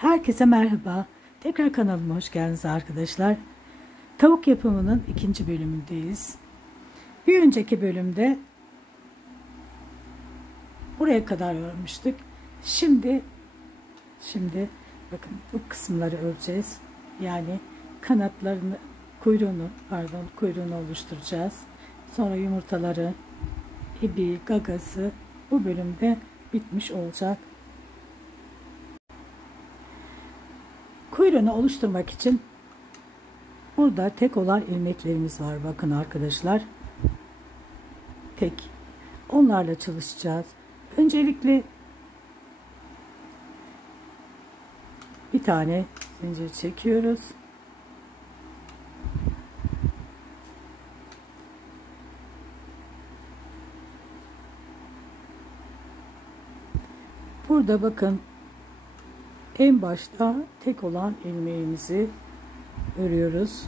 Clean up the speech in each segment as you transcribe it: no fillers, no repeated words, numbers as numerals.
Herkese merhaba. Tekrar kanalıma hoş geldiniz arkadaşlar. Tavuk yapımının ikinci bölümündeyiz. Bir önceki bölümde buraya kadar örmüştük. Şimdi bakın bu kısımları öreceğiz. Yani kanatlarını, kuyruğunu oluşturacağız. Sonra yumurtaları, ibiği, gagası bu bölümde bitmiş olacak. Kuyruğunu oluşturmak için burada tek olan ilmeklerimiz var. Bakın arkadaşlar. Tek. Onlarla çalışacağız. Öncelikle bir tane zincir çekiyoruz. Burada bakın en başta tek olan ilmeğimizi örüyoruz.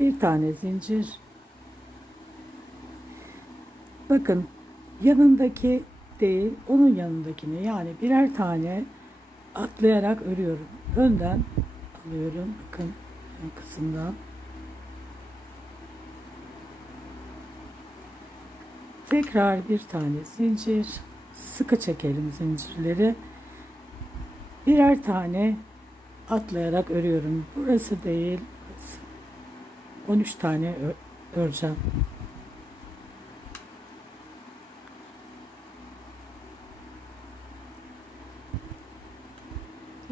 Bir tane zincir. Bakın yanındaki değil, onun yanındakini, yani birer tane atlayarak örüyorum. Önden alıyorum. Bakın ön kısımdan. Tekrar bir tane zincir. Sıkı çekelim zincirleri. Birer tane atlayarak örüyorum. Burası değil. Burası. 13 tane öreceğim.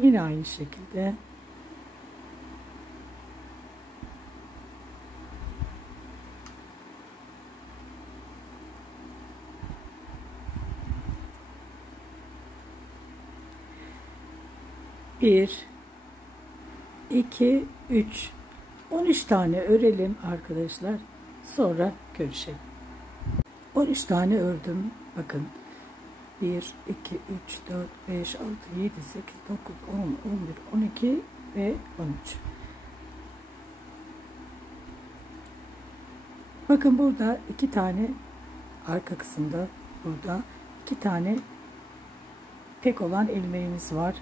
Yine aynı şekilde. Bir, iki, üç. 13 tane örelim arkadaşlar. Sonra görüşelim. 13 tane ördüm. Bakın. 1, 2, 3, 4, 5, 6, 7, 8, 9, 10, 11, 12 ve 13. Bakın burada 2 tane arka kısımda, burada 2 tane tek olan ilmeğimiz var.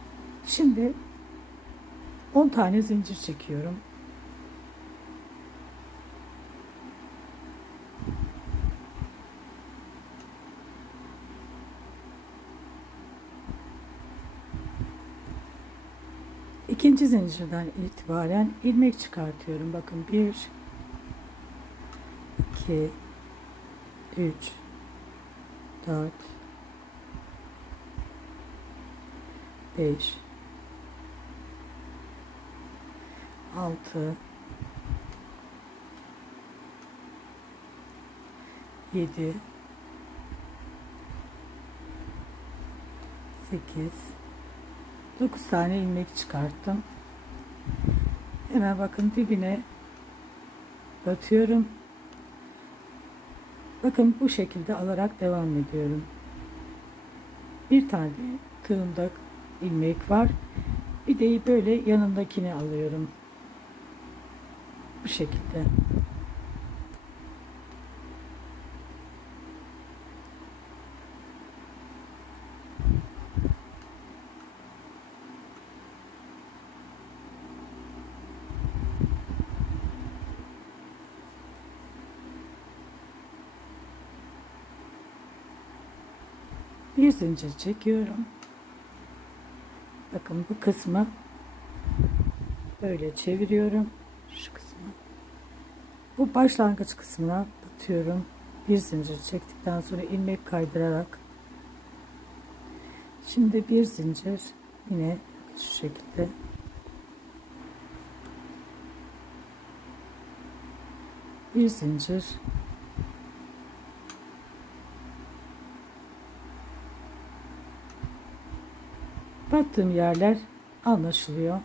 Şimdi 10 tane zincir çekiyorum. İkinci zincirden itibaren ilmek çıkartıyorum. Bakın 1, 2, 3, 4, 5, 6, 7, 8, 9 tane ilmek çıkarttım. Hemen bakın dibine batıyorum. Bakın bu şekilde alarak devam ediyorum. Bir tane tığımda ilmek var. Bir de böyle yanındakini alıyorum. Bu şekilde. Bir zincir çekiyorum. Bakın bu kısmı böyle çeviriyorum. Şu kısmı. Bu başlangıç kısmına batıyorum. Bir zincir çektikten sonra ilmek kaydırarak. Şimdi bir zincir yine şu şekilde. Bir zincir. Battığım yerler anlaşılıyor.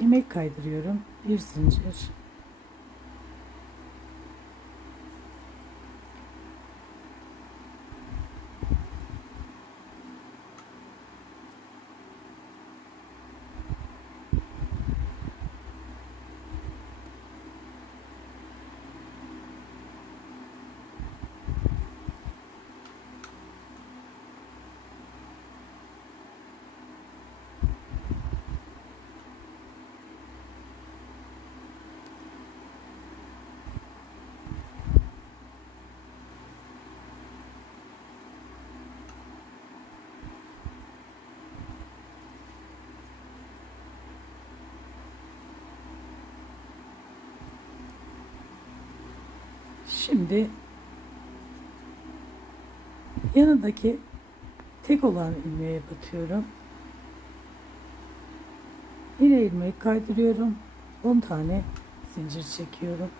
İlmek kaydırıyorum. Bir zincir. Şimdi yanındaki tek olan ilmeğe batıyorum. Yine ilmeği kaydırıyorum. 10 tane zincir çekiyorum.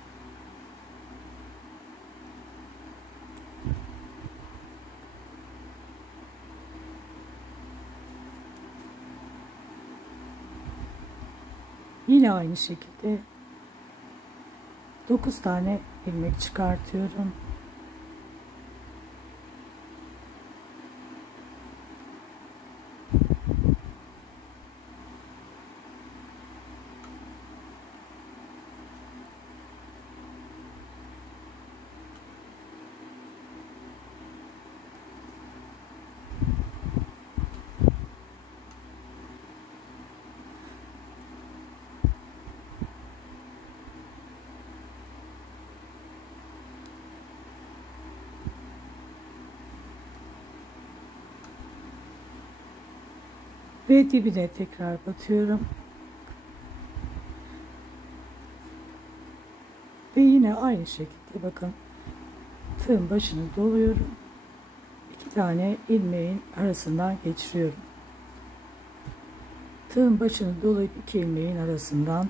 Yine aynı şekilde 9 tane ilmek çıkartıyorum. Ve dibine tekrar batıyorum. Ve yine aynı şekilde bakın tığın başını doluyorum. 2 tane ilmeğin arasından geçiriyorum. Tığın başını dolayıp 2 ilmeğin arasından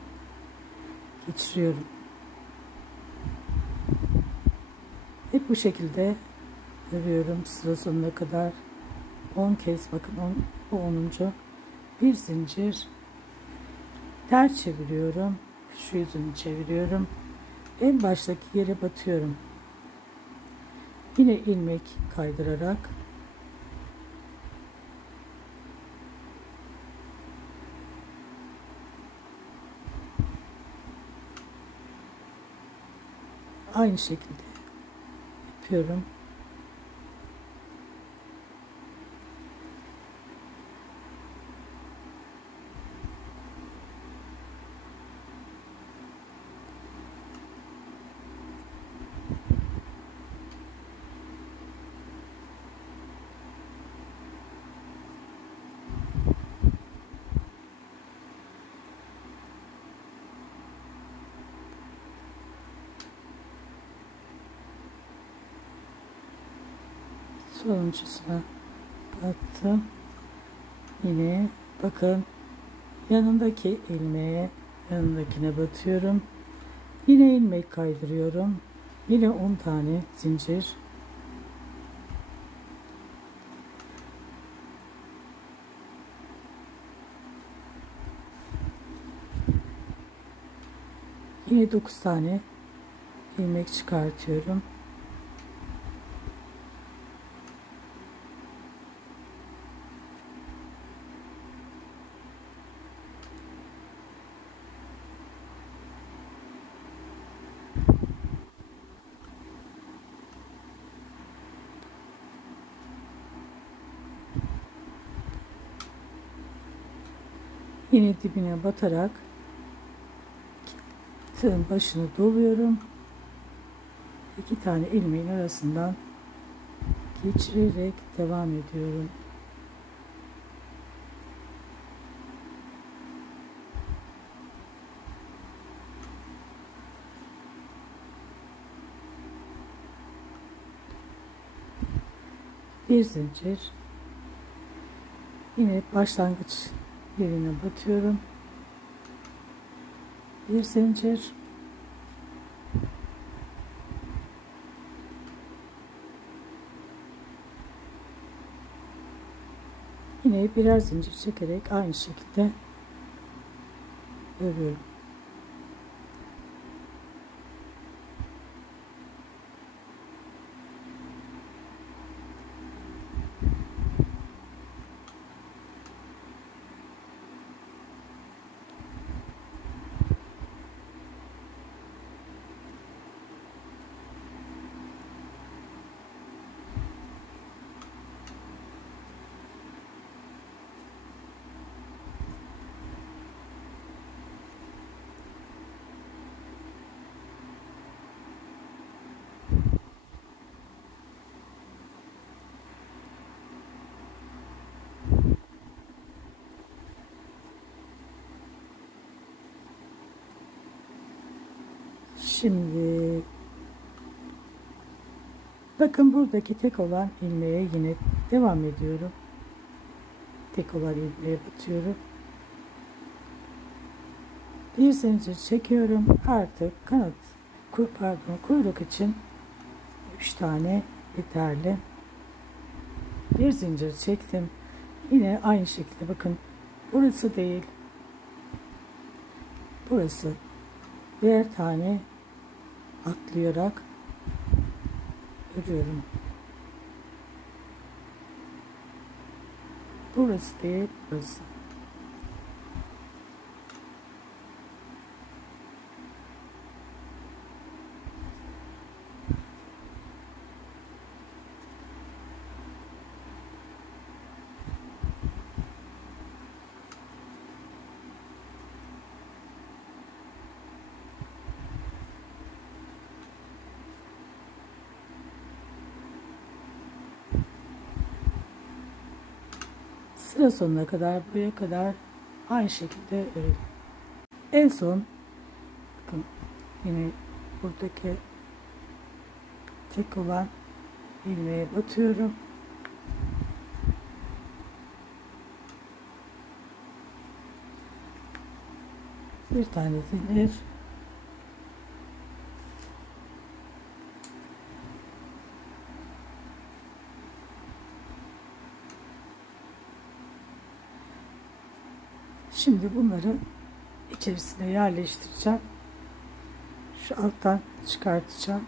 geçiriyorum. Hep bu şekilde örüyorum sıra sonuna kadar. 10 kez bakın, bu 10. Bir zincir, ters çeviriyorum, şu yüzünü çeviriyorum, en baştaki yere batıyorum. Yine ilmek kaydırarak aynı şekilde yapıyorum. Sonuncusuna battım. Yine bakın yanındaki ilmeğe, yanındakine batıyorum. Yine ilmek kaydırıyorum. Yine 10 tane zincir. Yine 9 tane ilmek çıkartıyorum. Yine dibine batarak tığın başını doluyorum. 2 tane ilmeğin arasından geçirerek devam ediyorum. Bir zincir, yine başlangıç yerine batıyorum. Bir zincir, yine birer zincir çekerek aynı şekilde örüyorum. Şimdi Bakın buradaki tek olan ilmeğe yine devam ediyorum. Tek olan ilmeğe batıyorum. Bir zincir çekiyorum. Artık kanat, kuyruk için 3 tane yeterli. Bir zincir çektim. Yine aynı şekilde bakın, burası değil, burası, birer tane atlayarak örüyorum. Burası değil, burası. Sıra sonuna kadar, buraya kadar aynı şekilde örelim. En son bakın, yine buradaki tek olan ilmeğe batıyorum. Bir tane zincir. Şimdi bunları içerisine yerleştireceğim. Şu alttan çıkartacağım.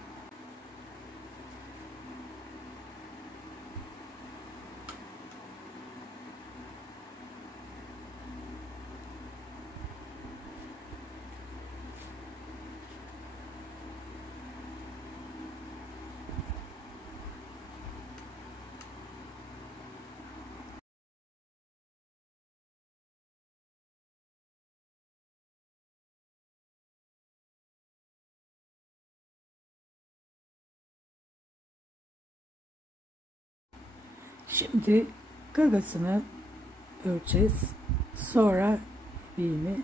Şimdi gagasını öreceğiz. Sonra iğne.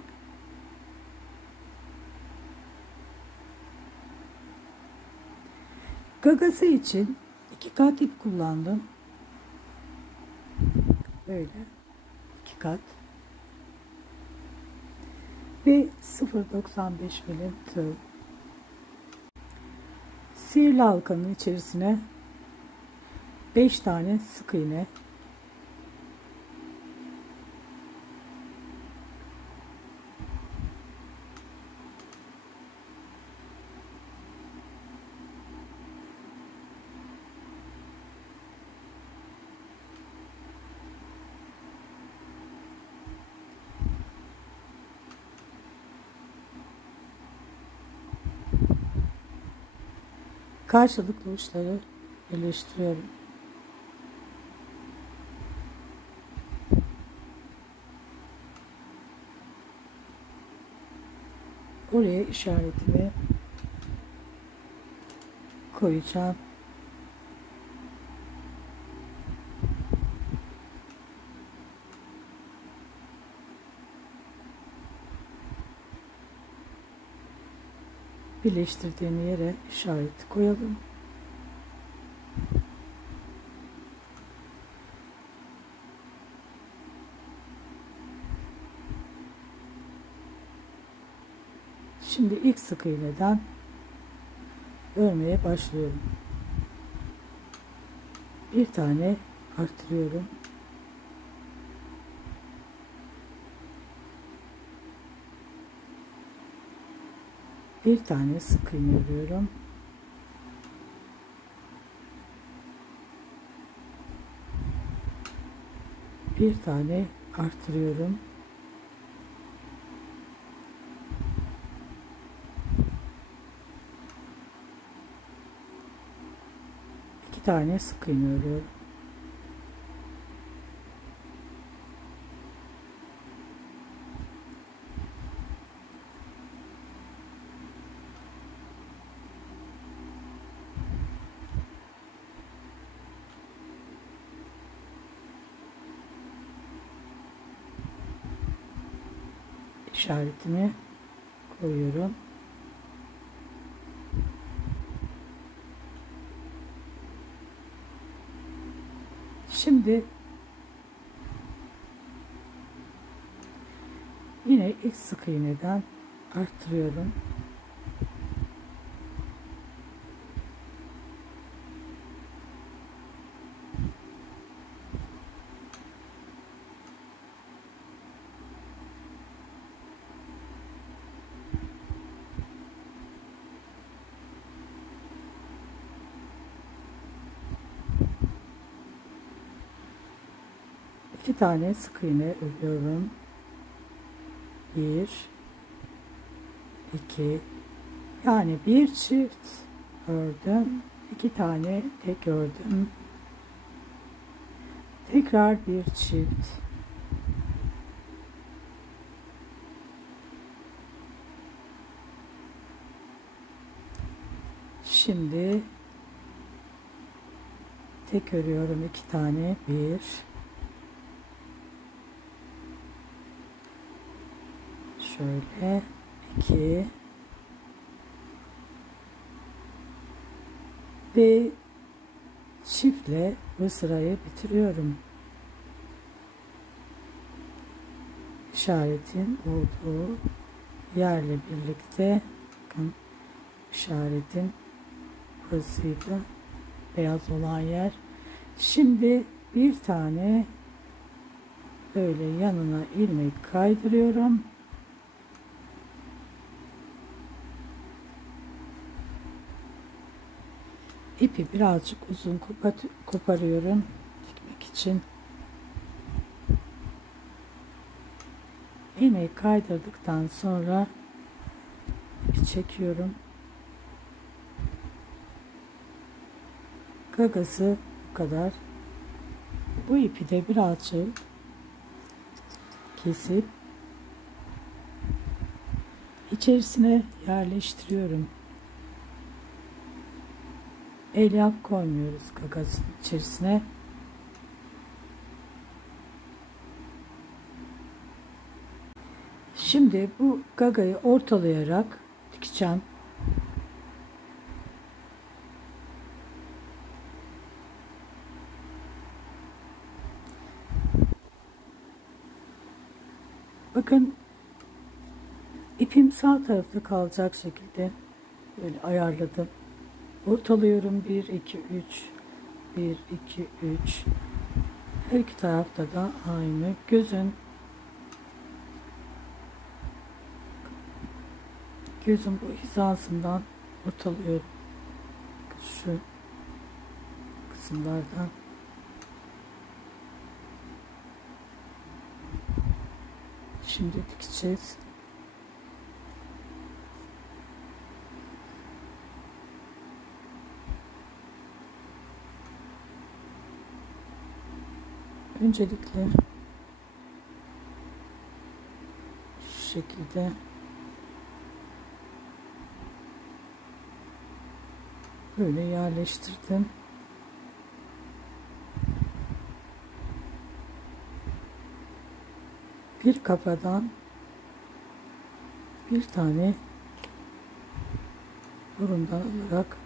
Gagası için 2 kat ip kullandım. Böyle 2 kat. Ve 0,95 milim tığ. Sihirli halkanın içerisine 5 tane sık iğne, karşılıklı uçları birleştiriyorum. Oraya işaretimi koyacağım. Birleştirdiğim yere işareti koyalım. Şimdi ilk sık iğneden örmeye başlıyorum. Bir tane artırıyorum. Bir tane sık iğne örüyorum. Bir tane artırıyorum. İki tane sık iğne örüyorum. İşaretimi koyuyorum. Şimdi yine ilk sık iğneden arttırıyorum. İki tane sık iğne örüyorum. 1 2, yani bir çift ördüm, 2 tane tek ördüm, tekrar bir çift, şimdi tek örüyorum, 2 tane, 1 şöyle, 2 ve çiftle bu sırayı bitiriyorum. İşaretin olduğu yerle birlikte, bakın işaretin burasıydı, beyaz olan yer. Şimdi bir tane böyle yanına ilmek kaydırıyorum. İpi birazcık uzun koparıyorum dikmek için. İğneyi kaydırdıktan sonra ipi çekiyorum. Gagası bu kadar. Bu ipi de birazcık kesip içerisine yerleştiriyorum. Elyaf koymuyoruz gagasının içerisine. Şimdi bu gagayı ortalayarak dikeceğim. Bakın ipim sağ tarafta kalacak şekilde böyle ayarladım. Ortalıyorum. 1 2 3, 1 2 3. Her iki tarafta da aynı. Gözün bu hizasından ortalıyorum. Şu kısımlardan. Şimdi dikeceğiz. Öncelikle şu şekilde böyle yerleştirdim. Bir kafadan bir tane burundan alarak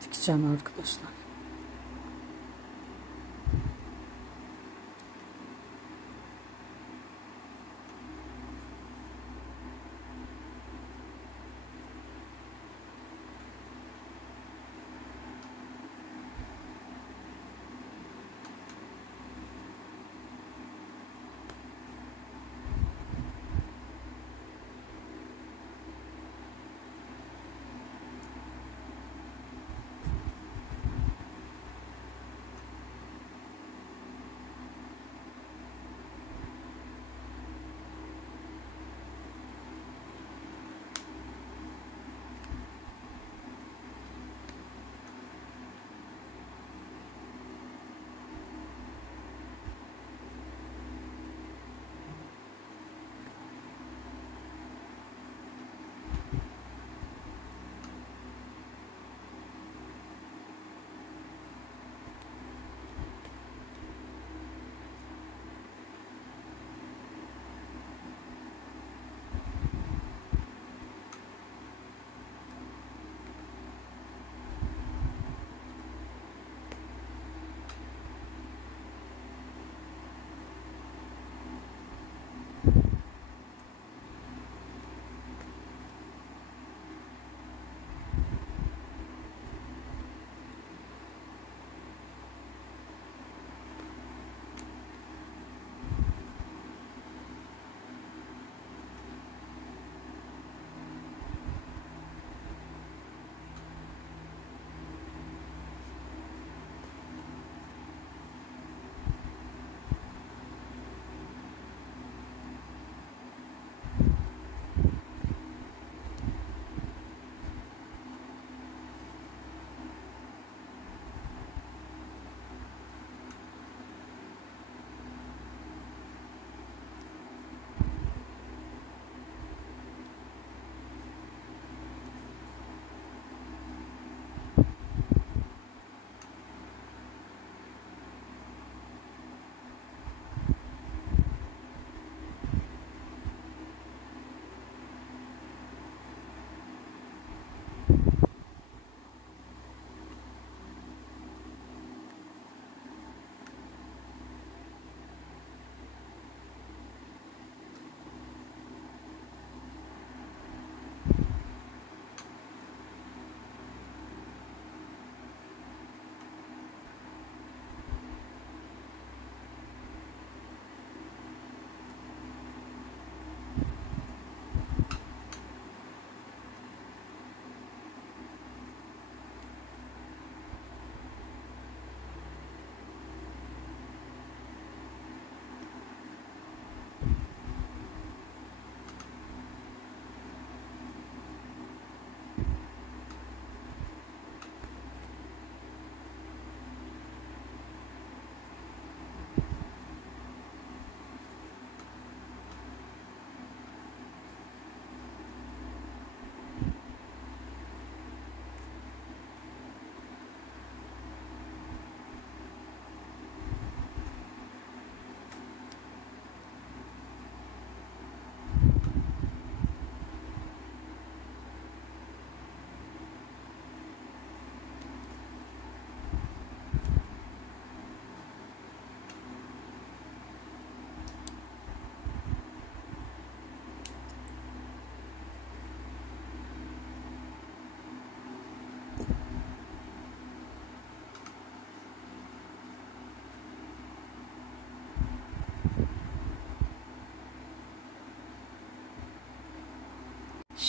dikeceğim arkadaşlar.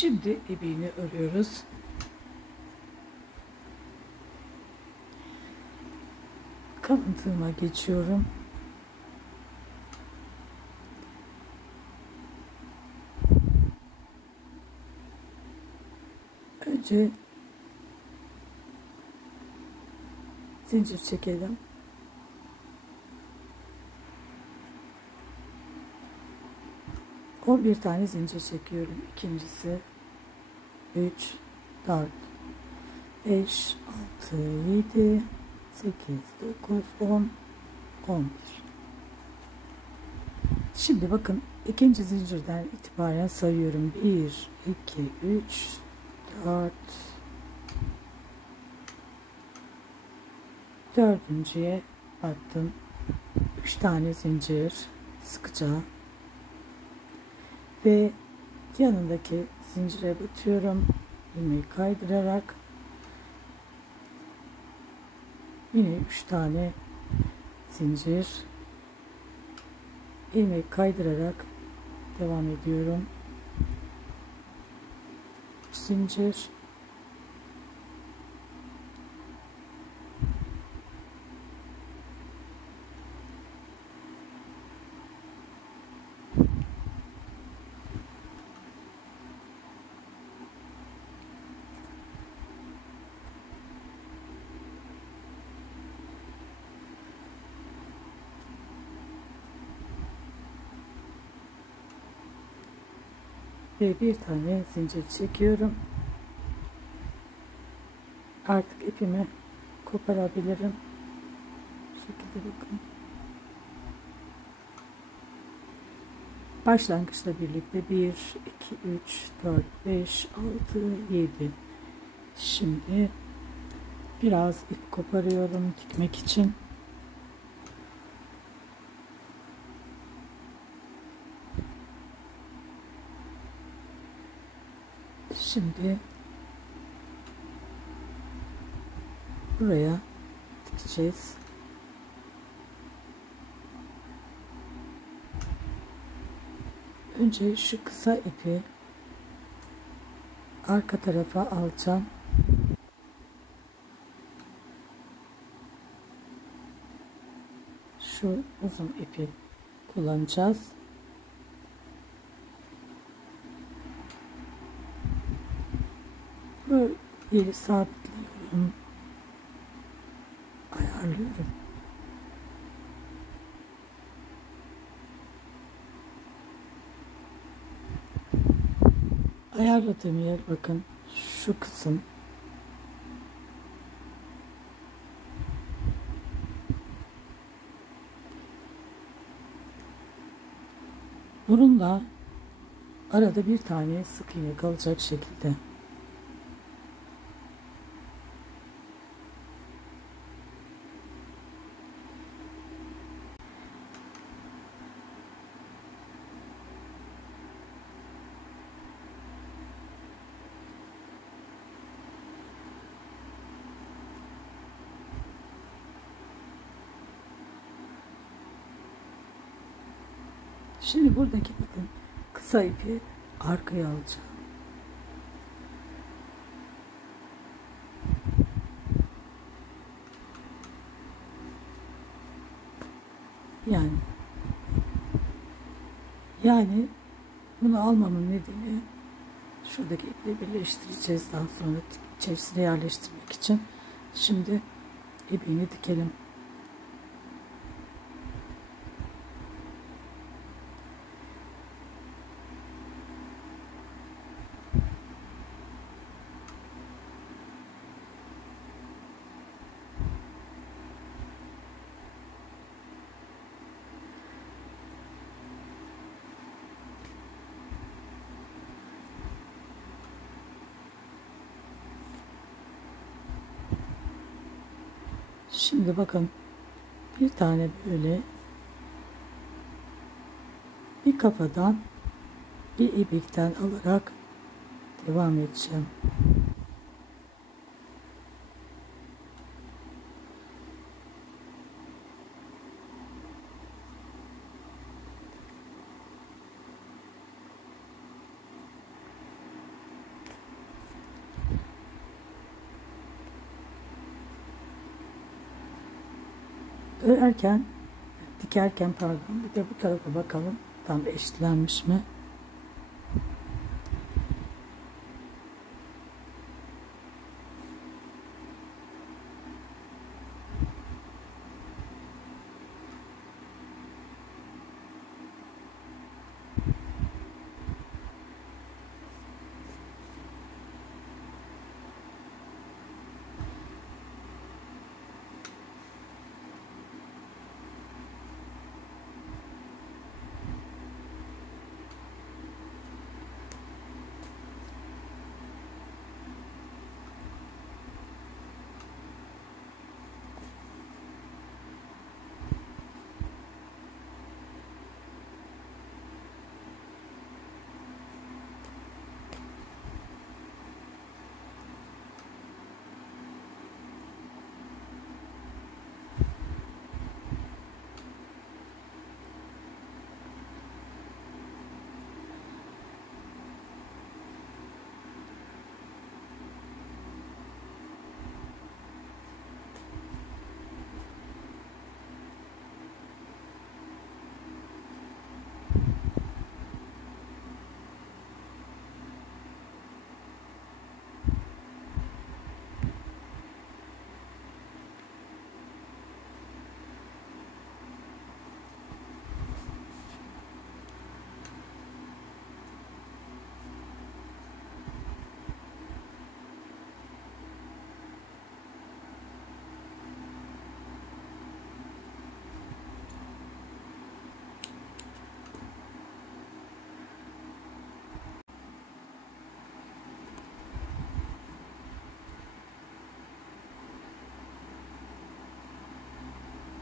Şimdi ipiğini örüyoruz. Kalıntığıma geçiyorum. Önce zincir çekelim. Bir tane zincir çekiyorum. İkincisi 3, 4, 5, 6, 7, 8, 9, 10, 11. Şimdi bakın ikinci zincirden itibaren sayıyorum. 1, 2, 3, 4, dördüncüye battım. 3 tane zincir sıkıca ve yanındaki zincire batıyorum. İlmeği kaydırarak yine 3 tane zincir, ilmeği kaydırarak devam ediyorum. Zincir, ve bir tane zincir çekiyorum. Artık ipimi koparabilirim. Bu şekilde bakın. Başlangıçla birlikte 1, 2, 3, 4, 5, 6, 7. Şimdi biraz ip koparıyorum dikmek için. Şimdi buraya dikeceğiz. Önce şu kısa ipi arka tarafa alacağım. Şu uzun ipi kullanacağız. Bu yeri sabitliyorum. Ayarlıyorum. Ayarladığım yer bakın şu kısım. Bununla arada bir tane sık iğne kalacak şekilde Şimdi buradaki bakın kısa ipi arkaya alacağım. Yani bunu almamın nedeni şuradaki iple birleştireceğiz daha sonra içerisine yerleştirmek için. Şimdi ipliğini dikelim. Şimdi bakın bir tane böyle bir kafadan bir iplikten alarak devam edeceğim. Örerken, dikerken pardon, bir de bu tarafa bakalım tam eşitlenmiş mi?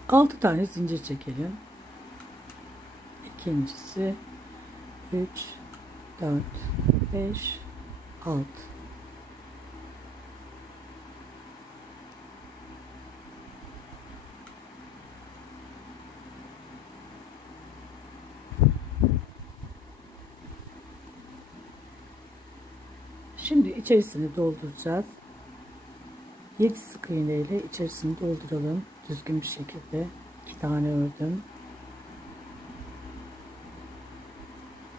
Altı tane zincir çekelim. İkincisi 3 4 5 6. Şimdi içerisini dolduracağız. 7 sık iğne ile içerisini dolduralım. Düzgün bir şekilde 2 tane ördüm.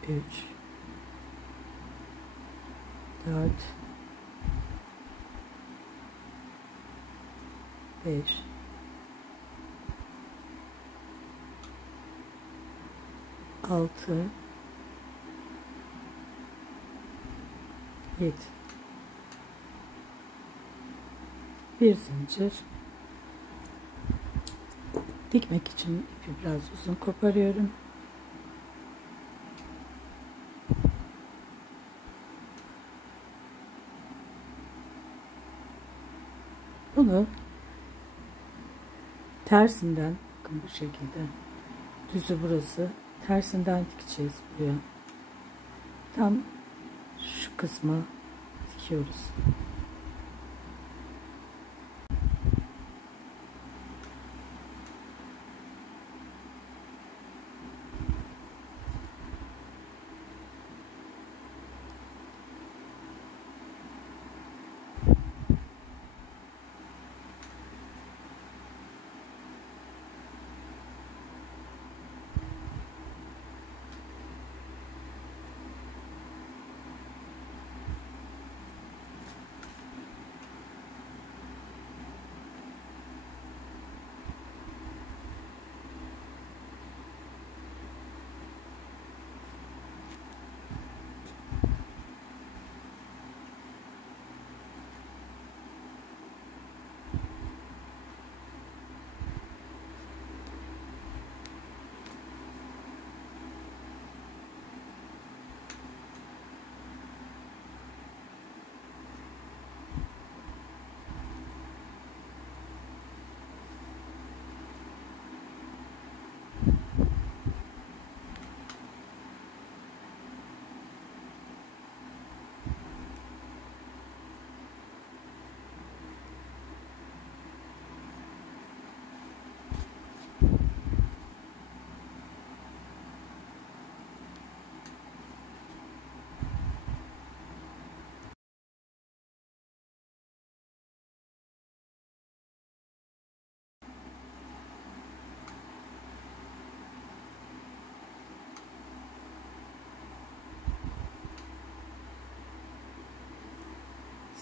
3 4 5 6 7. Bir zincir. Dikmek için ipi biraz uzun koparıyorum. Bunu tersinden, bakın bu şekilde, düzü burası, tersinden dikeceğiz buraya. Tam şu kısma dikiyoruz.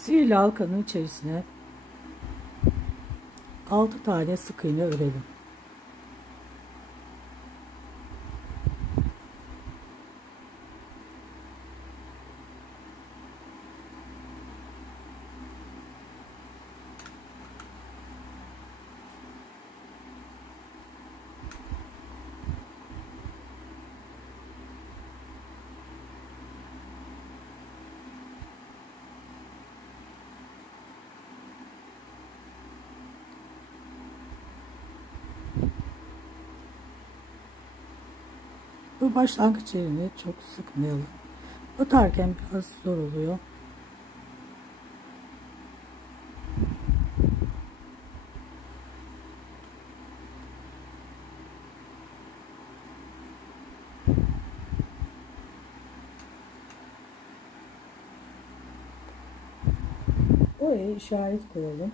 Sihirli halkanın içerisine 6 tane sık iğne örelim. Bu başlangıç yerini çok sıkmayalım. Batarken biraz zor oluyor. Oraya işaret koyalım.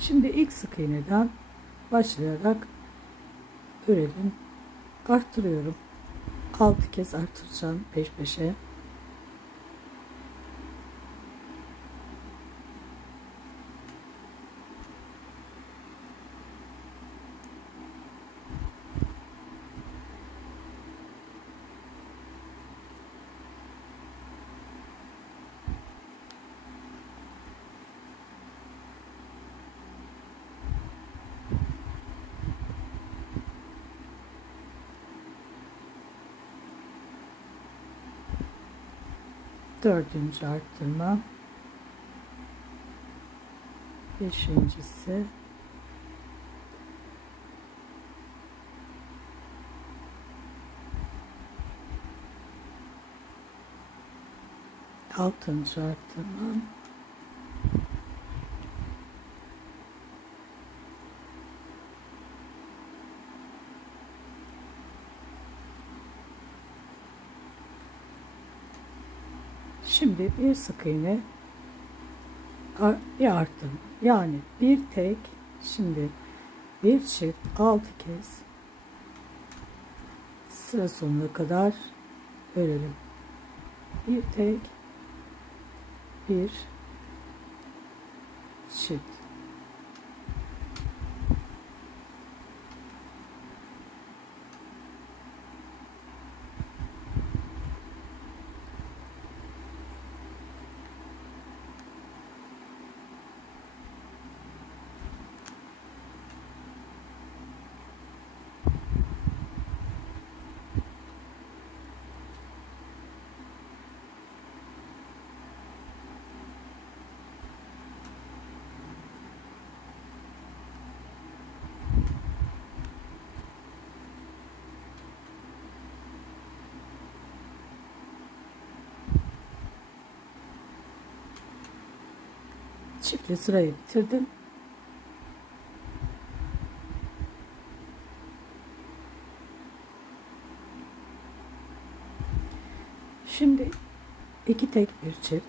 Şimdi ilk sık iğneden başlayarak örelim. Arttırıyorum. 6 kez artıracağım peş peşe. Dördüncü arttırma. Beşincisi. Altıncı arttırma. Şimdi bir sık iğne, bir arttırma. Yani bir tek, şimdi bir çift 6 kez sıra sonuna kadar örelim. Bir tek, bir çift. Çiftli sırayı bitirdim. Şimdi iki tek bir çift.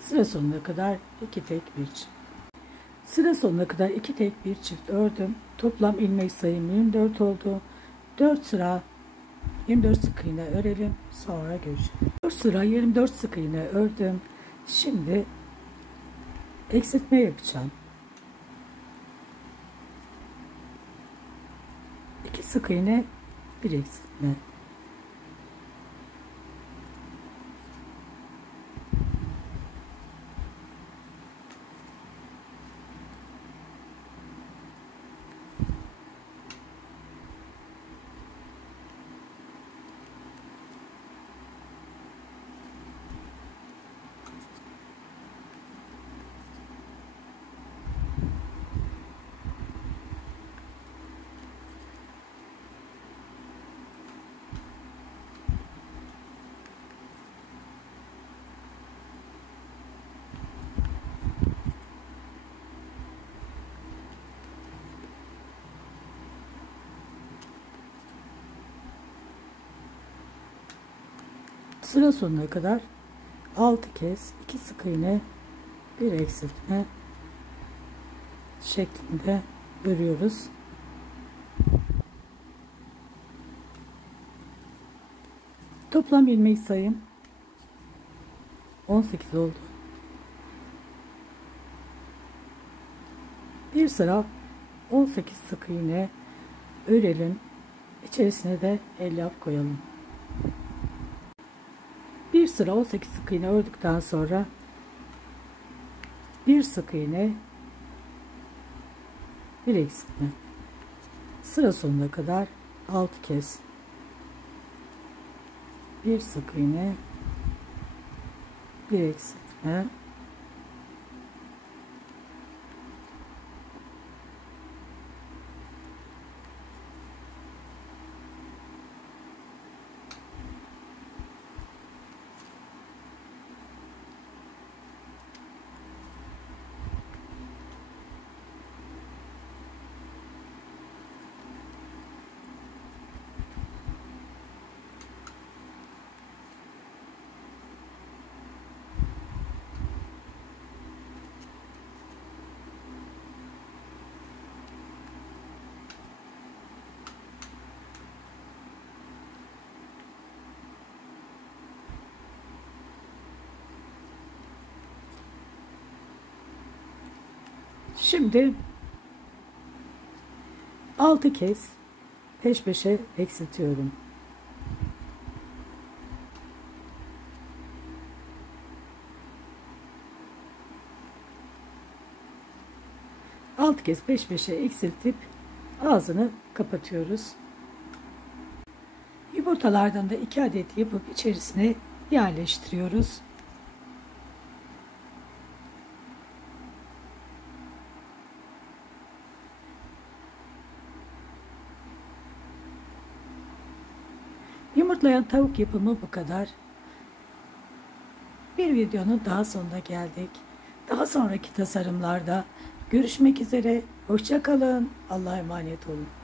Sıra sonuna kadar iki tek bir çift. Sıra sonuna kadar iki tek bir çift ördüm. Toplam ilmek sayım 24 oldu. 4 sıra 24 sık iğne örelim. Sonra görüşelim. 4 sıra 24 sık iğne ördüm. Şimdi eksiltme yapacağım. 2 sık iğne, bir eksiltme. Sıra sonuna kadar 6 kez 2 sık iğne, bir eksiltme şeklinde örüyoruz. Toplam ilmek sayım 18 oldu. Bir sıra 18 sık iğne örelim. İçerisine de elyaf koyalım. Bir sıra 18 sık iğne ördükten sonra bir sık iğne, bir eksiltme. Sıra sonuna kadar 6 kez bir sık iğne, bir eksiltme, şimdi 6 kez peş peşe eksiltiyorum. Altı kez peş peşe eksiltip ağzını kapatıyoruz. Yumurtalardan da 2 adet yapıp içerisine yerleştiriyoruz. Yumurtlayan tavuk yapımı bu kadar. Bir videonun daha sonuna geldik. Daha sonraki tasarımlarda görüşmek üzere. Hoşça kalın. Allah'a emanet olun.